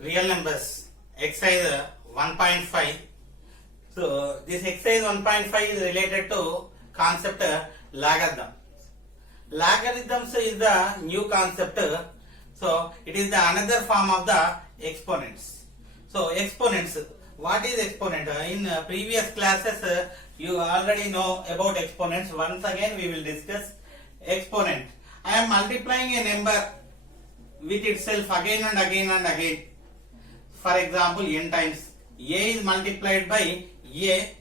real numbers exercise 1.5. So this exercise 1.5 is related to concept logarithm. Logarithms is the new concept. So it is the another form of the exponents. So exponents, what is exponent? In previous classes you already know about exponents. Once again we will discuss exponent. I am multiplying a number with itself again and again and again. For example, n times. A is multiplied by A,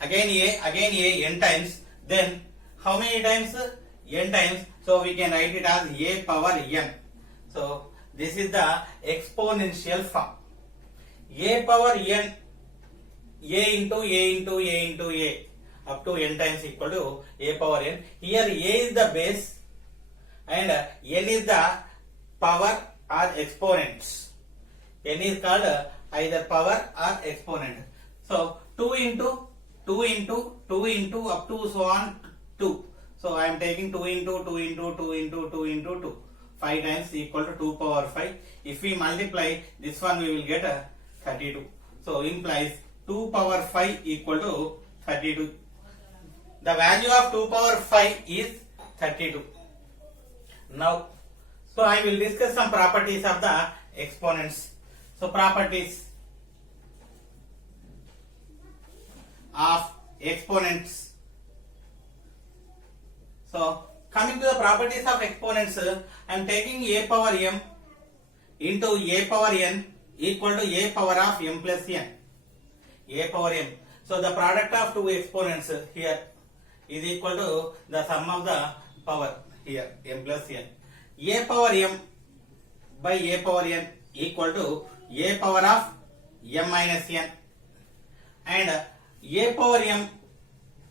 again A, again A, n times. Then how many times? N times. So we can write it as A power n. So this is the exponential form. A power n, A into A into A into A up to n times equal to A power n. Here A is the base and n is the power or exponent. N is called either power or exponent. So 2 into 2 into 2 into up to so on 2. So I am taking 2 into 2 into 2 into 2 into 2. 5 times equal to 2 power 5. If we multiply this one, we will get 32. So implies 2 power 5 equal to 32. The value of 2 power 5 is 32. Now, so I will discuss some properties of the exponents. So properties of exponents. So coming to the properties of exponents, I am taking a power m into a power n equal to a power of m plus n. A power m. So the product of two exponents here is equal to the sum of the power here m plus n. A power m by a power n equal to a power of m minus n, and a power m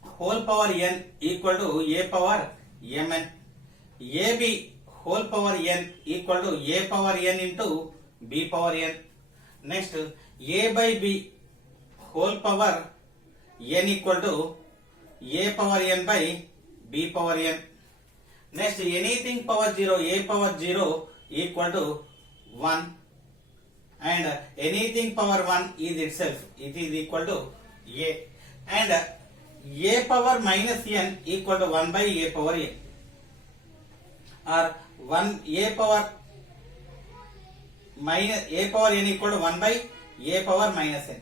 whole power n equal to a power mn. AB whole power n equal to a power n into b power n. Next, a by b whole power n equal to a power n by b power n. Next, anything power 0, a power 0 equal to 1, and anything power 1 is itself, it is equal to a, and a power minus n equal to 1 by a power n, or 1 a power minus a power n equal to 1 by a power minus n.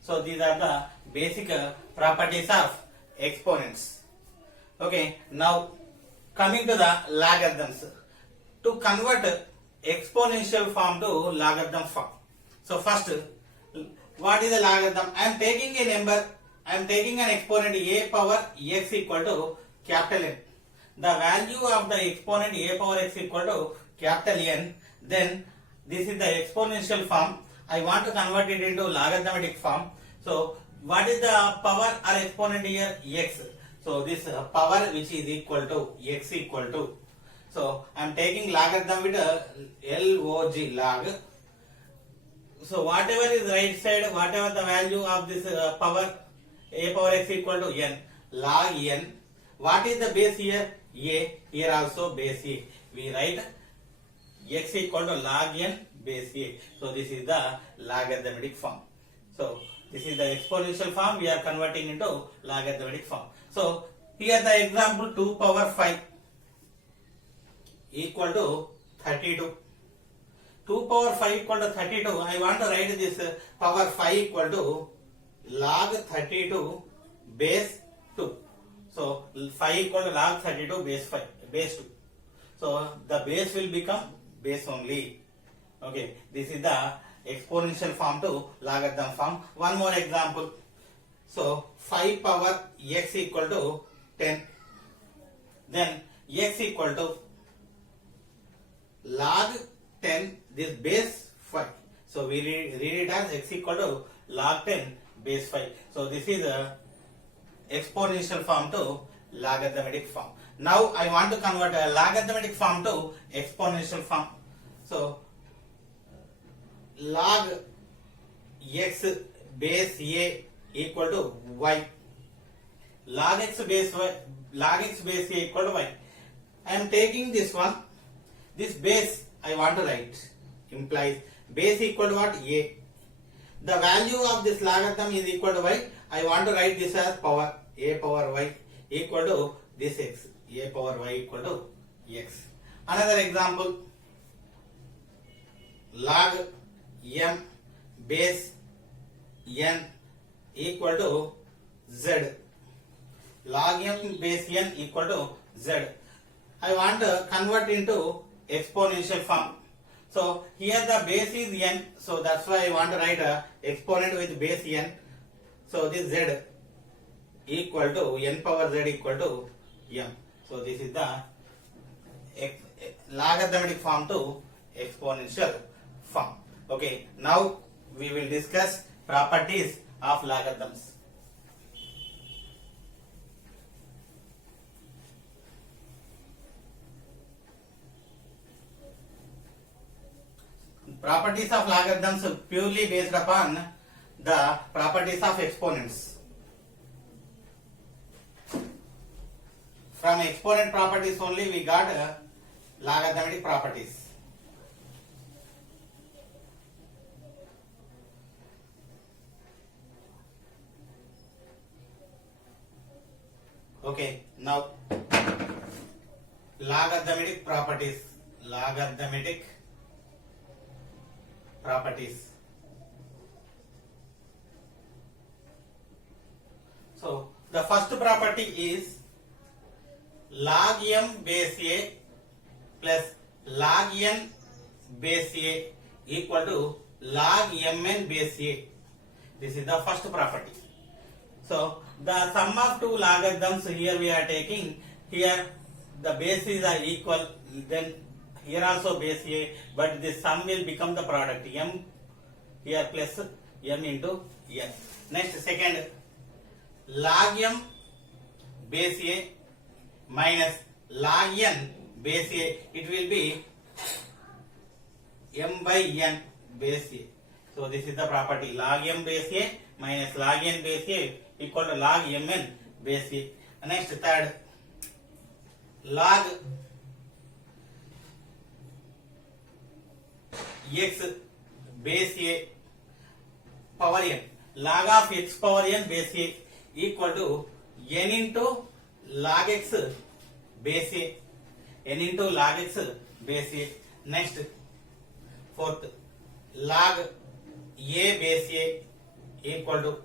So these are the basic properties of exponents. Okay, now coming to the logarithms. To convert exponential form to logarithm form. So first, what is a logarithm? I am taking a number, I am taking an exponent a power x equal to capital N. The value of the exponent a power x equal to capital N. Then this is the exponential form. I want to convert it into logarithmic form. So what is the power or exponent here? X. So this power which is equal to x equal to. So I am taking logarithm with log log. So whatever is right side, whatever the value of this power a power x equal to n, log n. What is the base here? A. Here also base a. We write x equal to log n base a. So this is the logarithmic form. So this is the exponential form, we are converting into logarithmic form. So here the example 2 power 5 equal to 32. 2 power 5 equal to 32. I want to write this power 5 equal to log 32 base 2. So 5 equal to log 32 base 5 base 2. So the base will become base only. Okay, this is the exponential form to logarithm form. One more example. So 5 power x equal to 10. Then x equal to log 10, this base 5. So we read it as x equal to log 10 base 5. So this is a exponential form to logarithmic form. Now I want to convert a logarithmic form to exponential form. So log x base a equal to y. Log x base y, log x base a equal to y. I am taking this one, this base I want to write, implies base equal to what? A. The value of this logarithm is equal to y. I want to write this as power a power y equal to this x. A power y equal to x. Another example, log m base n equal to z. Log m base n equal to z. I want to convert into exponential form. So here the base is n, so that's why I want to write a exponent with base n. So this z equal to n power z equal to m. So this is the logarithmic form to exponential form. Okay, now we will discuss properties of logarithms. Properties of logarithms purely based upon the properties of exponents. From exponent properties only we got logarithmic properties. Okay, now logarithmic properties. Logarithmic properties. So the first property is log m base a plus log n base a equal to log mn base a. This is the first property. So the sum of two logarithms here we are taking. Here the bases are equal, then here also base a, but this sum will become the product m here plus m into n. Next, second, log m base a minus log n base a, it will be m by n base a. So this is the property, log m base a minus log n base a equal to log mn base a. Next, third, log x base a power n, log of x power n base a equal to n into log x base a, n into log x base a. Next, fourth, log a base a equal to,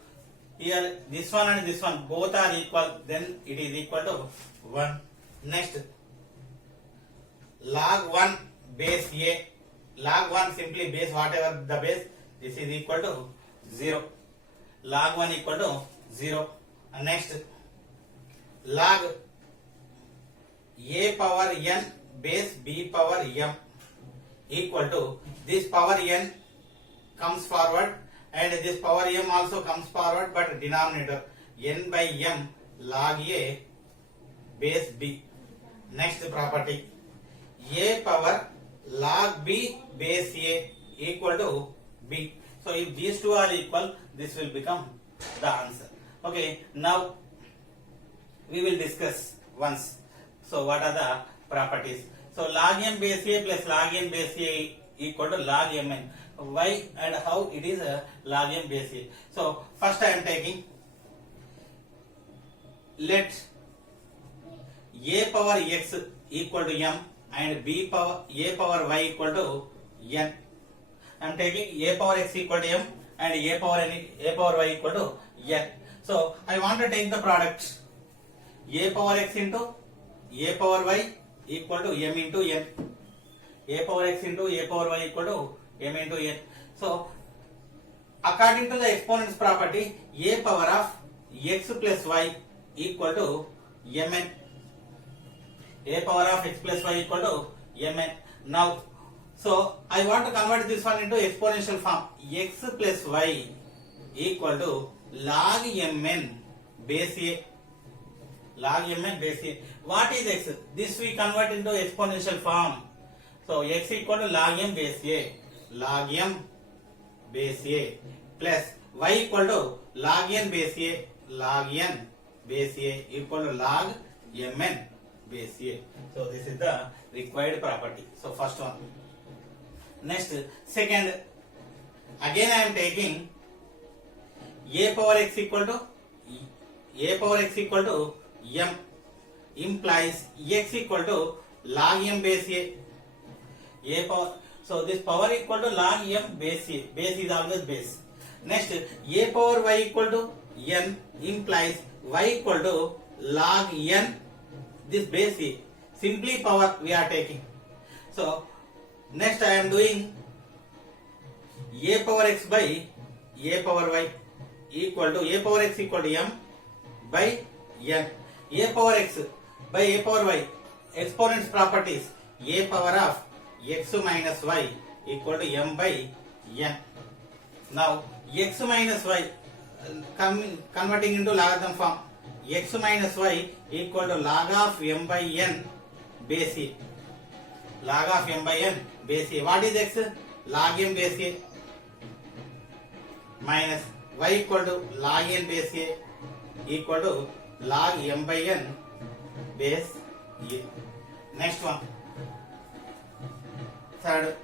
here this one and this one both are equal, then it is equal to 1. Next, log 1 base a, log 1 simply base whatever the base, this is equal to 0. Log 1 equal to 0. And next, log a power n base b power m equal to, this power n comes forward and this power m also comes forward, but denominator n by m log a base b. Next property, a power log b base a equal to b. So if these two are equal, this will become the answer. Okay, now we will discuss once. So what are the properties? So log m base a plus log n base a equal to log mn. Why and how it is a log m base a? So first I am taking, let a power x equal to m and b power a power y equal to n. I am taking a power x equal to m and a power y equal to n. So I want to take the product, a power x into a power y equal to m into n. A power x into a power y equal to m into n. So according to the exponents property, a power of x plus y equal to mn. A power of x plus y equal to mn. Now, so I want to convert this one into exponential form. X plus y equal to log mn base a. Log mn base a. What is x? This we convert into exponential form. So x equal to log m base a. Log m base a plus y equal to log n base a. Log n base a equal to log mn base a. So this is the required property. So first one. Next, second, again I am taking a power x equal to m implies x equal to log m base a power. So this power equal to log m base a. Base is always base. Next, a power y equal to n implies y equal to log n this base a. Simply power we are taking. So next I am doing a power x by a power y equal to a power x equal to m by n. A power x by a power y, exponents properties, a power of x minus y equal to m by n. Now x minus y converting into logarithm form, x minus y equal to log of m by n base a. Log of m by n base a. What is x? Log m base a minus y equal to log n base a equal to log m by n base a. Next one, third,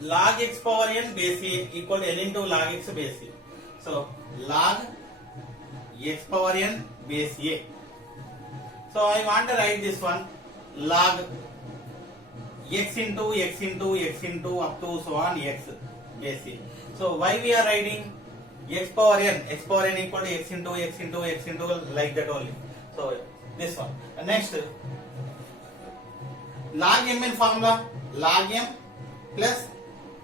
log x power n base a equal to n into log x base a. So log x power n base a. So I want to write this one log x into x into x into up to so on x base a. So why we are writing x power n equal to x into x into x into like that only. So this one. And next, log m in formula, log m plus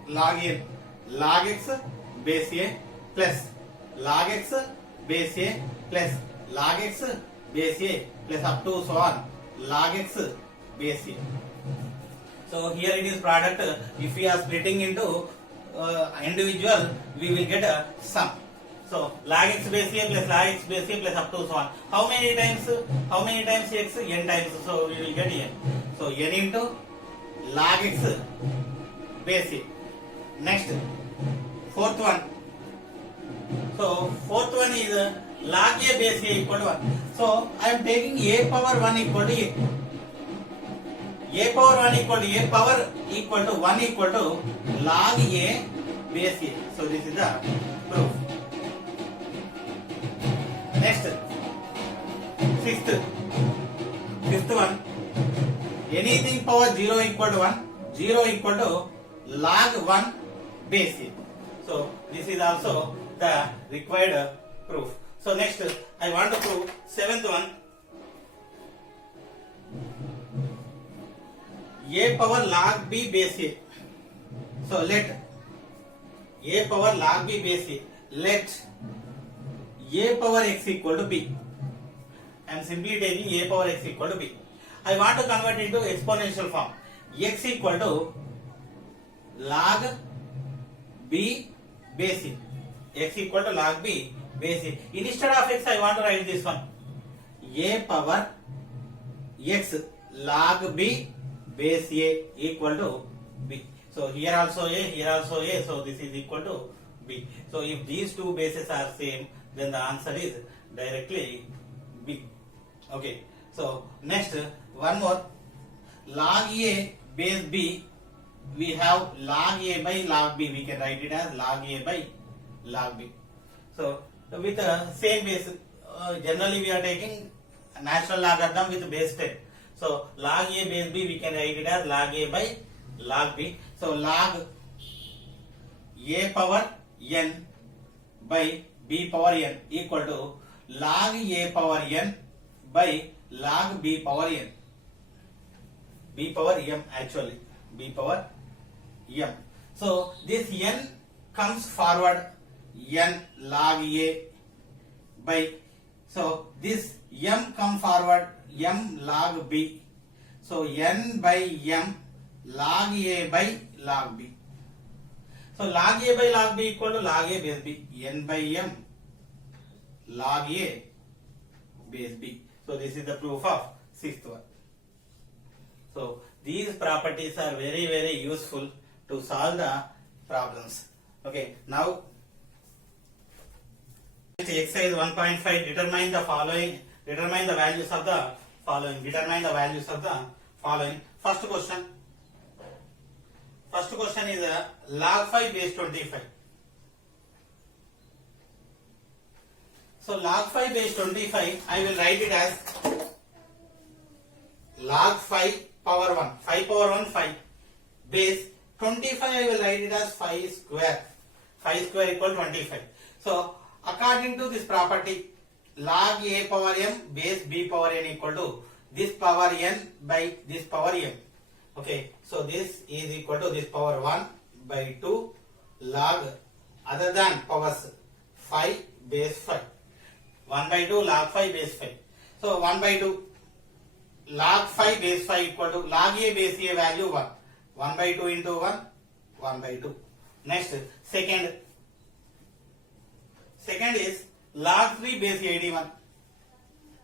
log n, log x base a plus log x base a plus log x base a plus up to so on log x base a. So here it is product. If we are splitting into individual, we will get a sum. So log x base a plus log x base a plus up to so on. How many times x? N times. So we will get n. So n into log x base a. Next, fourth one. So fourth one is log a base a equal to 1. So I am taking a power 1 equal to a. A power 1 equal to a power equal to 1 equal to log a base a. So this is the proof. Next, fifth one, anything power 0 equal to 1, 0 equal to log 1 base a. So this is also the required proof. So next I want to prove seventh one, a power log b base a. So let a power log b base a, let a power x equal to b. I am simply taking a power x equal to b. I want to convert into exponential form. X equal to log b base a. X equal to log b base a. Instead of x, I want to write this one. A power x log b base a equal to b. So here also a, here also a. So this is equal to b. So if these two bases are same, then the answer is directly b. Okay. So next, one more, log a base b. We have log a by log b. We can write it as log a by log b. So with the same base, generally we are taking natural logarithm with base 10. So log a base b, we can write it as log a by log b. So log a power n by b power n equal to log a power n by log b power n. B power m actually. B power m. So this n comes forward, n log a by, so this m come forward, m log b. So n by m log a by log b. So log a by log b equal to log a base b. N by m log a base b. So this is the proof of sixth one. So these properties are very, very useful to solve the problems. Okay, now exercise 1.5, determine the following, determine the values of the following, determine the values of the following. First first question is log 5 base 25. So log 5 base 25, I will write it as log 5 power 1, 5 power 1 5 base 25, I will write it as 5 square. 5 square equal 25. So according to this property, log a power m base b power n equal to this power n by this power m. Okay, so this is equal to this power 1 by 2 log other than powers 5 base 5. 1 by 2 log 5 base 5. So 1 by 2 log 5 base 5 equal to log a base a value 1. 1 by 2 into 1, 1 by 2. Next, second is log 3 base 81.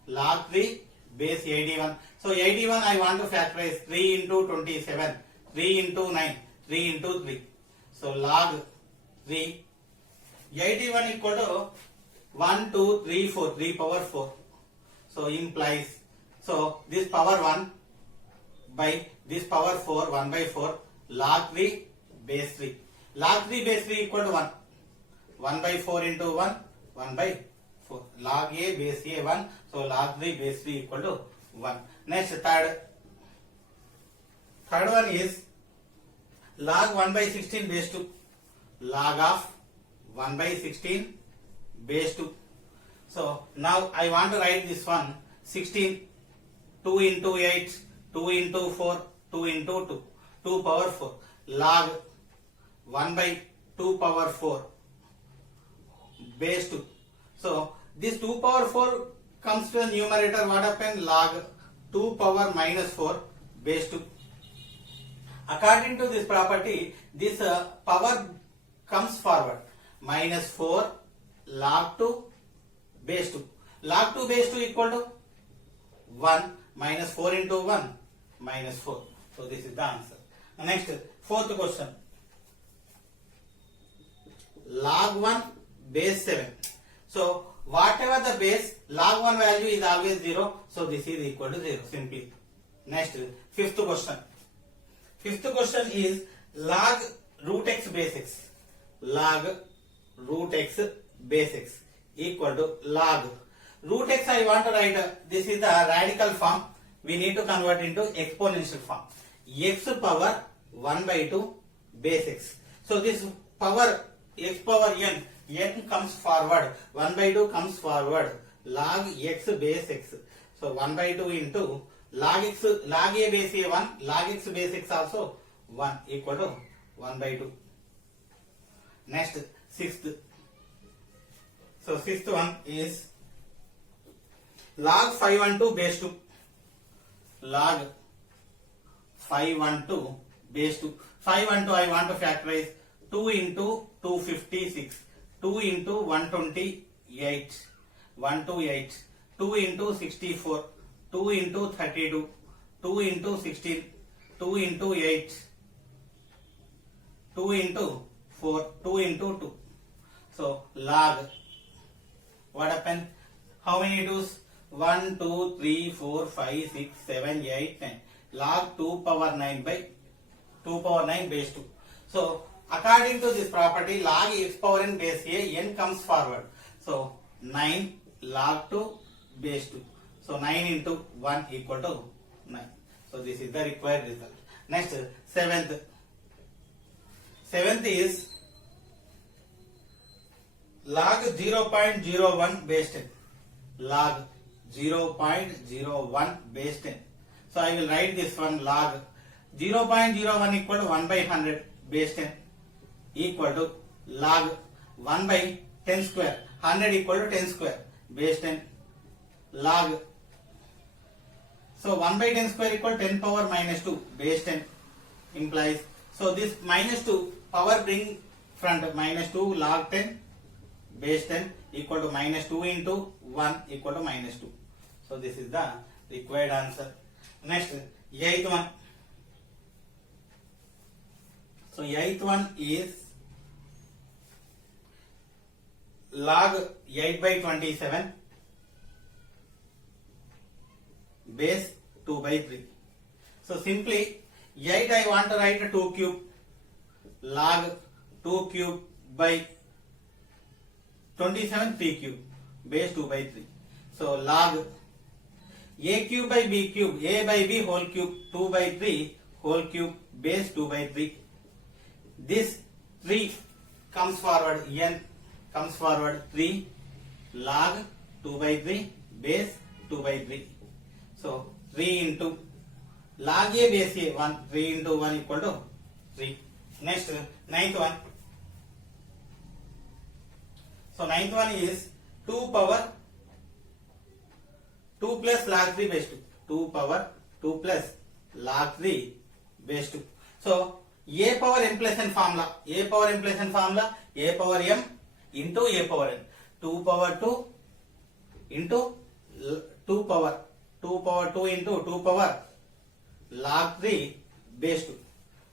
Log 3 base 81. So 81 I want to factorize 3 into 27, 3 into 9, 3 into 3. So log 3, 81 equal to 1, 2, 3, 4, 3 power 4. So implies, so this power 1 by this power 4, 1 by 4, log 3 base 3. Log 3 base 3 equal to 1. 1 by 4 into 1, 1 by 4. Log a base a 1. So log 3 base 3 equal to 1. Next, third one is log 1 by 16 base 2. Log of 1 by 16 base 2. So now I want to write this one 16, 2 into 8, 2 into 4, 2 into 2, 2 power 4. Log 1 by 2 power 4 base 2. So this 2 power 4 comes to the numerator. What happened? Log 2 power minus 4 base 2. According to this property, this power comes forward. Minus 4 log 2 base 2. Log 2 base 2 equal to 1 minus 4 into 1 minus 4. So this is the answer. Next, fourth question. Log 1 base 7. So whatever the base, log 1 value is always 0. So this is equal to 0 simply. Next, fifth question. Fifth question is log root x base x. Log root x base x equal to log root x. I want to write this is the radical form. We need to convert into exponential form. X power 1 by 2 base x. So this power x power n comes forward. 1 by 2 comes forward. Log x base x. So 1 by 2 into log x, log a base a 1, log x base x also 1 equal to 1 by 2. Next, sixth. So sixth one is log 512 base 2. Log 512 base 2. 512 I want to factorize 2 into 256, 2 into 128, 128, 2 into 64, 2 into 32, 2 into 16, 2 into 8, 2 into 4, 2 into 2. So log, what happened? How many 2's? 1, 2, 3, 4, 5, 6, 7, 8, 9. Log 2 power 9 by 2 power 9 base 2. So according to this property, log x power n base a, n comes forward. So 9 log 2 base 2. So 9 into 1 equal to 9. So this is the required result. Next, seventh. Seventh is log 0.01 base 10. Log 0.01 base 10. So I will write this one log 0.01 equal to 1 by 100 base 10 equal to log 1 by 10 square. 100 equal to 10 square base 10 log. So 1 by 10 square equal 10 power minus 2 base 10 implies. So this minus 2 power bring front minus 2 log 10 base 10 equal to minus 2 into 1 equal to minus 2. So this is the required answer. Next, eighth one. So eighth one is log 8 by 27 base 2 by 3. So simply 8 I want to write a 2 cube. log 2 cube by 27 3 cube base 2 by 3. So log a cube by b cube, a by b whole cube 2 by 3 whole cube base 2 by 3. This 3 comes forward, n comes forward 3 log 2 by 3 base 2 by 3. So 3 into log a base a 1, 3 into 1 equal to 3. Next, ninth one. So ninth one is 2 power 2 plus log 3 base 2. 2 power 2 plus log 3 base 2. So a power m plus n formula. A power m plus n formula. A power m into a power n. 2 power 2 into 2 power 2 into 2 power log 3 base 2.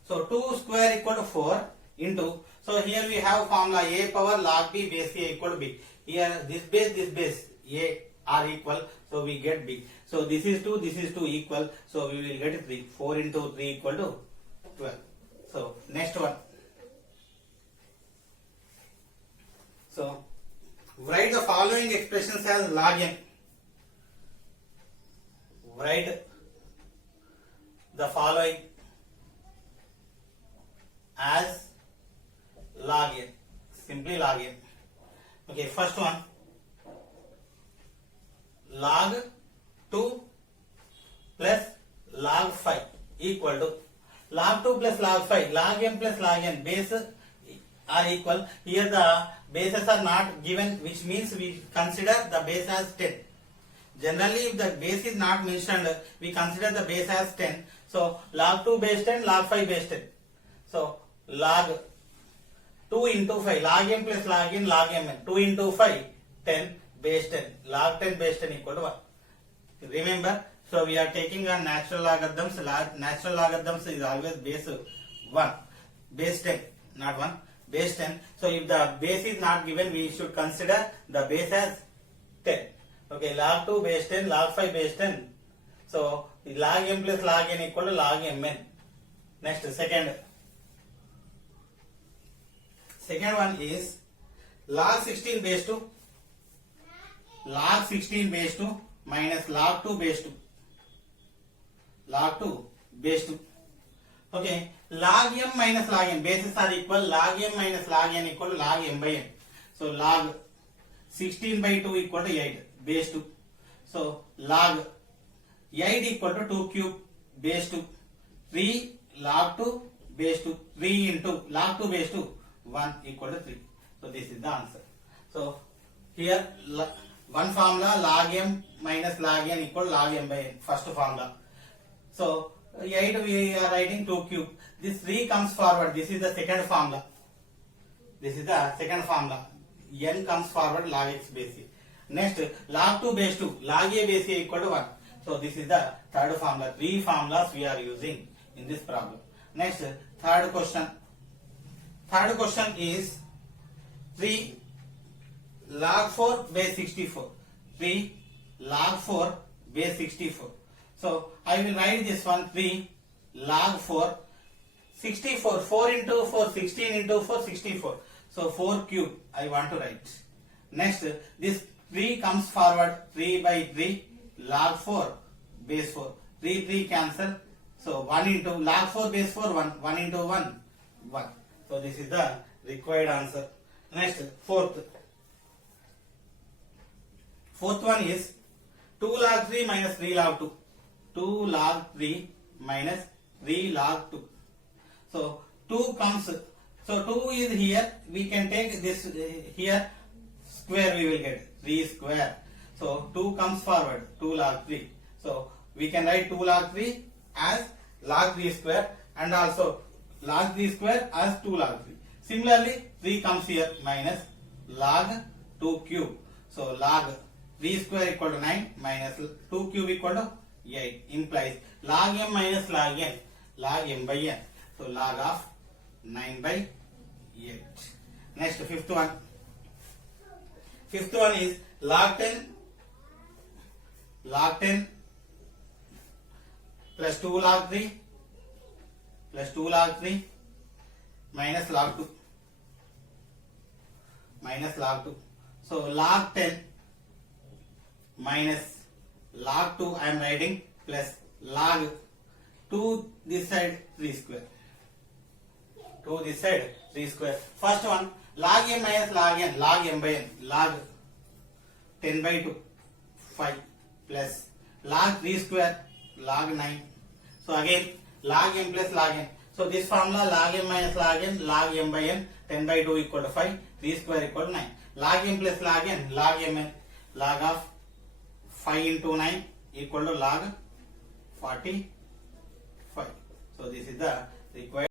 So 2 square equal to 4 into, so here we have formula a power log b base a equal to b. Here this base a are equal, so we get b. So this is 2 equal, so we will get 3. 4 into 3 equal to 12. So next one. So write the following expressions as log n. Write the following as log n. Simply log n. Okay, first one. Log 2 plus log 5 equal to log 2 plus log 5. Log m plus log n base are equal. Here the bases are not given, which means we consider the base as 10. Generally, if the base is not mentioned, we consider the base as 10. So log 2 base 10, log 5 base 10. So log 2 into 5, log m plus log n, log mn. 2 into 5, 10 base 10. Log 10 base 10 equal to 1. Remember, so we are taking on natural logarithms. Natural logarithms is always base 1. Base 10, not 1. Base 10. So if the base is not given, we should consider the base as 10. Okay, log 2 base 10, log 5 base 10. So log m plus log n equal to log mn. Next, second one is log 16 base 2. Log 16 base 2 minus log 2 base 2. Log 2 base 2. Okay, log m minus log n, bases are equal. Log m minus log n equal to log m by n. So log 16 by 2 equal to 8 base 2. So log 8 equal to 2 cube base 2. 3 log 2 base 2. 3 into log 2 base 2, 1 equal to 3. So this is the answer. So here one formula, log m minus log n equal to log m by n, first formula. So 8 we are writing 2 cube. This 3 comes forward. This is the second formula. This is the second formula. N comes forward, log x base a. Next, log 2 base 2, log a base a equal to 1. So this is the third formula. 3 formulas we are using in this problem. Next, third question. Third question is 3 log 4 base 64. 3 log 4 base 64. So I will write this one, 3 log 4 64. 4 into 4, 16 into 4, 64. So 4 cube I want to write. Next, this 3 comes forward, 3 by 3 log 4 base 4. 3 cancel. So 1 into log 4 base 4, 1. 1 into 1, 1. So this is the required answer. Next, fourth one is 2 log 3 minus 3 log 2. 2 log 3 minus 3 log 2. So 2 comes, so 2 is here, we can take this here, square we will get, 3 square. So 2 comes forward, 2 log 3. So we can write 2 log 3 as log 3 square and also log 3 square as 2 log 3. Similarly, 3 comes here minus log 2 cube. So log 3 square equal to 9 minus 2 cube equal to 8, implies log m minus log n, log m by n. So log of 9 by 8. Next, fifth one. Fifth one is log 10 plus 2 log 3 plus 2 log 3 minus log 2 minus log 2. So log 10 minus log 2 I am writing plus log 2 this side 3 square. 2 this side 3 square. First one log m minus log n, log m by n, log 10 by 2 5 plus log 3 square log 9. So again log m plus log n. So this formula log m minus log n, log m by n, 10 by 2 equal to 5, 3 square equal to 9. Log m plus log n, log m n, log of 5 into 9 equal to log 45. So this is the required